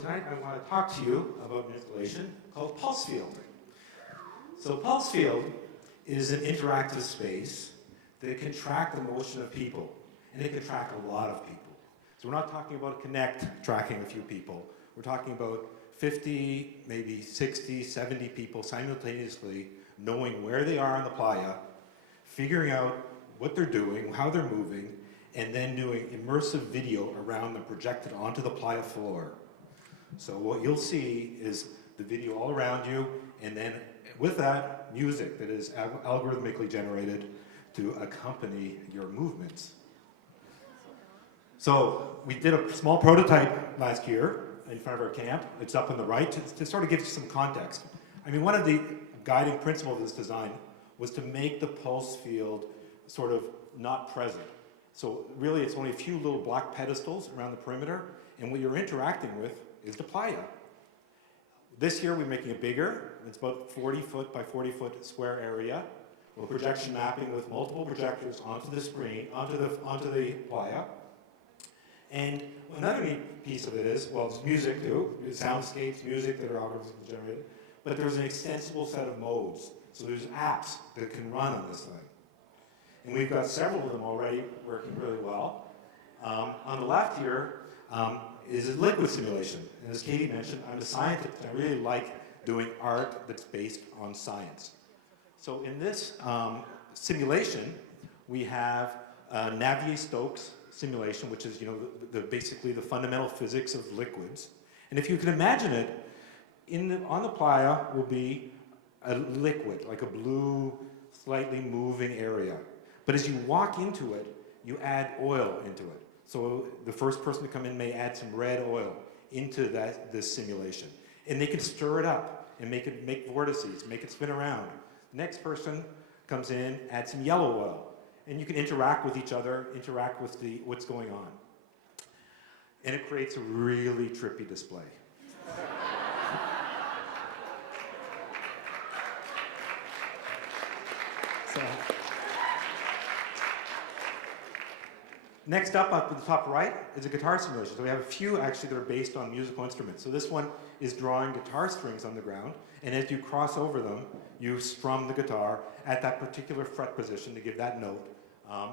Tonight I want to talk to you about an installation called Pulsefield. So Pulsefield is an interactive space that can track the motion of people, and it can track a lot of people. So we're not talking about Connect tracking a few people. We're talking about 50, maybe 60, 70 people simultaneously knowing where they are on the playa, figuring out what they're doing, how they're moving, and then doing immersive video around them projected onto the playa floor. So what you'll see is the video all around you, and then with that, music that is algorithmically generated to accompany your movements. So we did a small prototype last year in front of our camp. It's up on the right to sort of give you some context. I mean, one of the guiding principles of this design was to make the pulse field sort of not present. So really, it's only a few little black pedestals around the perimeter, and what you're interacting with is the playa. This year we're making it bigger. It's about 40-foot by 40-foot square area. We're projection mapping with multiple projectors onto the screen, onto the playa. And another neat piece of it is, well, it's music too, soundscapes, music that are algorithmically generated, but there's an extensible set of modes. So there's apps that can run on this thing. And we've got several of them already working really well. On the left here, is a liquid simulation. And as Katie mentioned, I'm a scientist. I really like doing art that's based on science. So in this simulation, we have Navier-Stokes simulation, which is basically the fundamental physics of liquids. And if you can imagine it, on the playa will be a liquid, like a blue, slightly moving area. But as you walk into it, you add oil into it. So the first person to come in may add some red oil into this simulation. And they can stir it up and make vortices, make it spin around. The next person comes in, adds some yellow oil. And you can interact with each other, interact with what's going on. And it creates a really trippy display. Next up at the top right is a guitar simulation. So we have a few actually that are based on musical instruments. So this one is drawing guitar strings on the ground, and as you cross over them, you strum the guitar at that particular fret position to give that note. And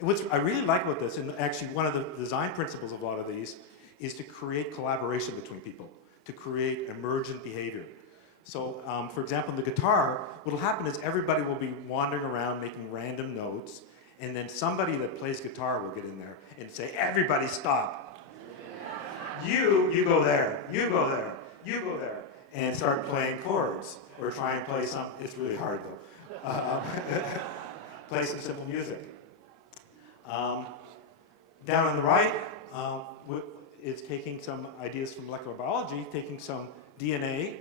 what I really like about this, and actually one of the design principles of a lot of these, is to create collaboration between people, to create emergent behavior. So for example, in the guitar, what will happen is everybody will be wandering around making random notes, and then somebody that plays guitar will get in there and say, everybody stop. You go there, you go there, you go there, and start playing chords, or try and play some, it's really hard though. Play some simple music. Down on the right is taking some ideas from molecular biology, taking some DNA.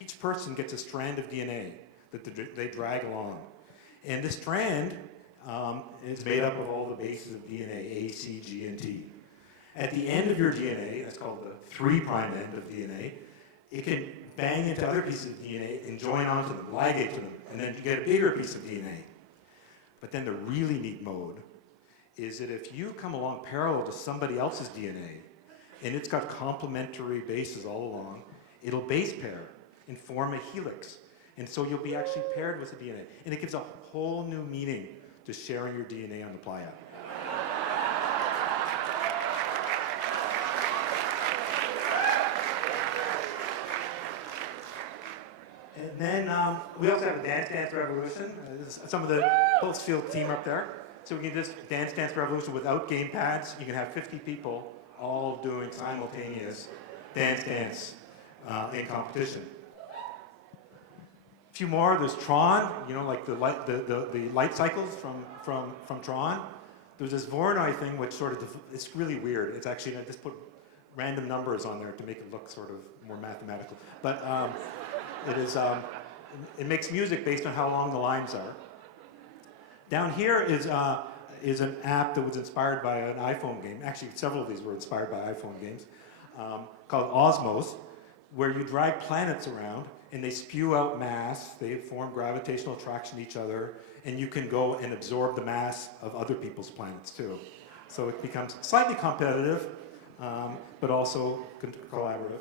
Each person gets a strand of DNA that they drag along. And this strand is made up of all the bases of DNA, A, C, G, and T. At the end of your DNA, that's called the 3' end of DNA, it can bang into other pieces of DNA and join onto them, ligate to them, and then you get a bigger piece of DNA. But then the really neat mode is that if you come along parallel to somebody else's DNA, and it's got complementary bases all along, it'll base pair and form a helix. And so you'll be actually paired with the DNA. And it gives a whole new meaning to sharing your DNA on the playa. And then we also have a Dance Revolution. Some of the Pulsefield team up there. So we can just Dance Revolution without game pads. You can have 50 people all doing simultaneous dance in competition. A few more, there's Tron, like the light cycles from Tron. There's this Voronoi thing, which sort of, it's really weird. It's actually, I just put random numbers on there to make it look sort of more mathematical. But it makes music based on how long the lines are. Down here is an app that was inspired by an iPhone game. Actually, several of these were inspired by iPhone games, called Osmos, where you drag planets around and they spew out mass, they form gravitational attraction to each other, and you can go and absorb the mass of other people's planets too. So it becomes slightly competitive, but also collaborative.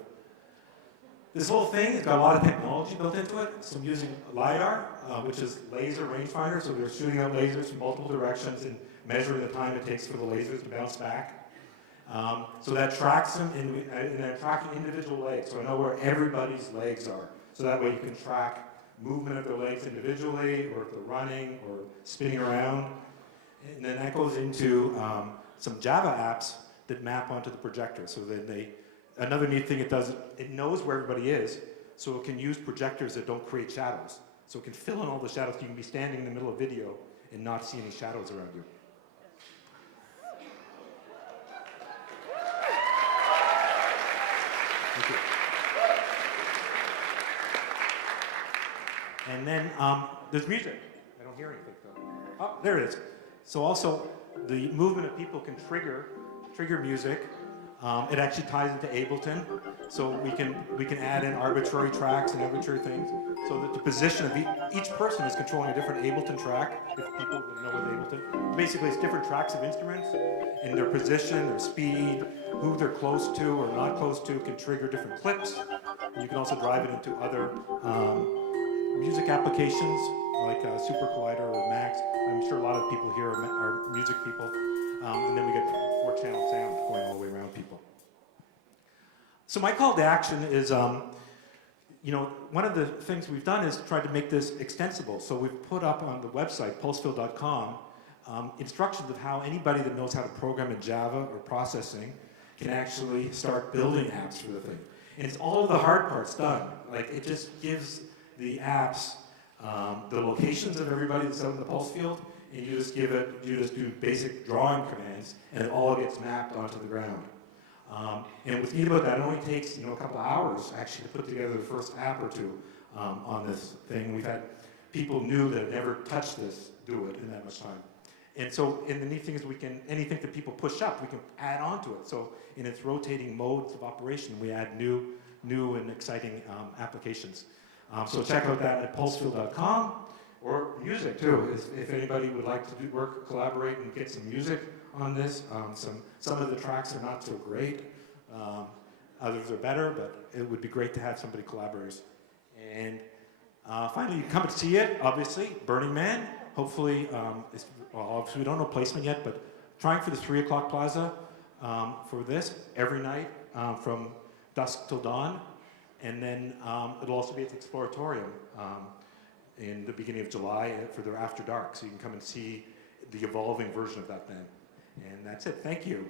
This whole thing has got a lot of technology built into it. So I'm using LiDAR, which is laser rangefinder. So we're shooting out lasers from multiple directions and measuring the time it takes for the lasers to bounce back. So that tracks them, and then tracking individual legs. So I know where everybody's legs are. So that way you can track movement of their legs individually, or if they're running or spinning around. And then that goes into some Java apps that map onto the projector. So then another neat thing it does, it knows where everybody is, so it can use projectors that don't create shadows. So it can fill in all the shadows. You can be standing in the middle of video and not see any shadows around you. Thank you. And then there's music. I don't hear anything though. Oh, there it is. So also, the movement of people can trigger music. It actually ties into Ableton, so we can add in arbitrary tracks and arbitrary things, so that the position of each person is controlling a different Ableton track. If people know what Ableton, basically it's different tracks of instruments, and their position, their speed, who they're close to or not close to can trigger different clips. And you can also drive it into other music applications like Super Collider or Max. I'm sure a lot of people here are music people. And then we get 4-channel sound going all the way around people. So my call to action is, one of the things we've done is try to make this extensible. So we've put up on the website, pulsefield.com, instructions of how anybody that knows how to program in Java or processing can actually start building apps for the thing. And it's all of the hard parts done. Like, it just gives the apps the locations of everybody that's out in the Pulsefield, and you just do basic drawing commands, and it all gets mapped onto the ground. And what's neat about that, it only takes a couple of hours actually to put together the first app or two on this thing. We've had people new that have never touched this do it in that much time. And the neat thing is anything that people push up, we can add on to it. So in its rotating modes of operation, we add new and exciting applications. So check out that at pulsefield.com. Or music too, if anybody would like to collaborate and get some music on this. Some of the tracks are not so great, others are better, but it would be great to have somebody collaborate. And finally, you come and see it, obviously, Burning Man. Hopefully, obviously we don't know placement yet, but trying for the 3 o'clock plaza for this every night from dusk till dawn. And then it'll also be at the Exploratorium in the beginning of July for their After Dark, so you can come and see the evolving version of that then. And that's it. Thank you.